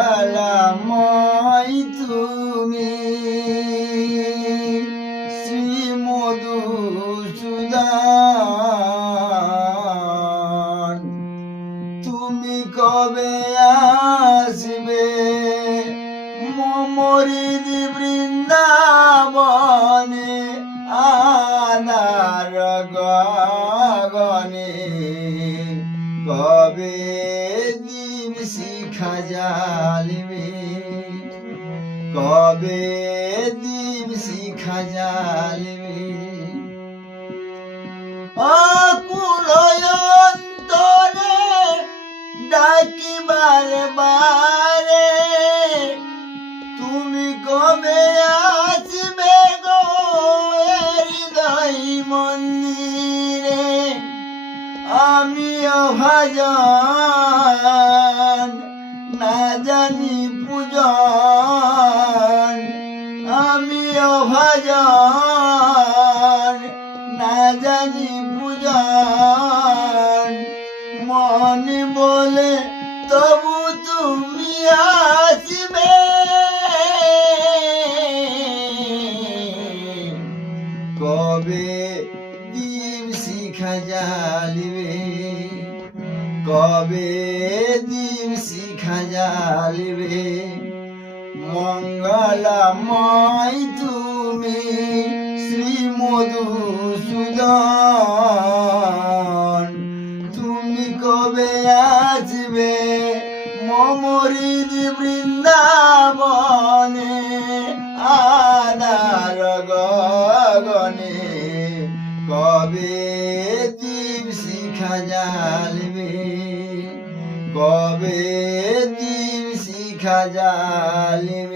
মঙ্গলময় তুমি শ্রী মধুসূদন। তুমি কবে আসবে মমরিদি বৃন্দাবনে আনার গগনে? কবে দীপ শিখা জ্বালিবে, কবে দীপ শিখা জ্বালিবে? আকুল অন্তরে ডাকি বারে বারে, তুমি কবে আসবে গো হৃদয় মন্দিরে? আমি অভাজন না জানি পূজন, আমি অভাজন না জানি পূজন। মন বলে তবু তুমি আসবে, কবে দীপ শিখা জ্বালিবে, কবে দীপ শিখা জ্বালিবে? মঙ্গলময় তুমি শ্রী মধুসূদন। তুমি কবে আসবে মমরিদি বৃন্দাবনে আনার গগনে? কবে দীপ শিখা জ্বালিবে, কবে দীপ শিখা জ্বালিবে?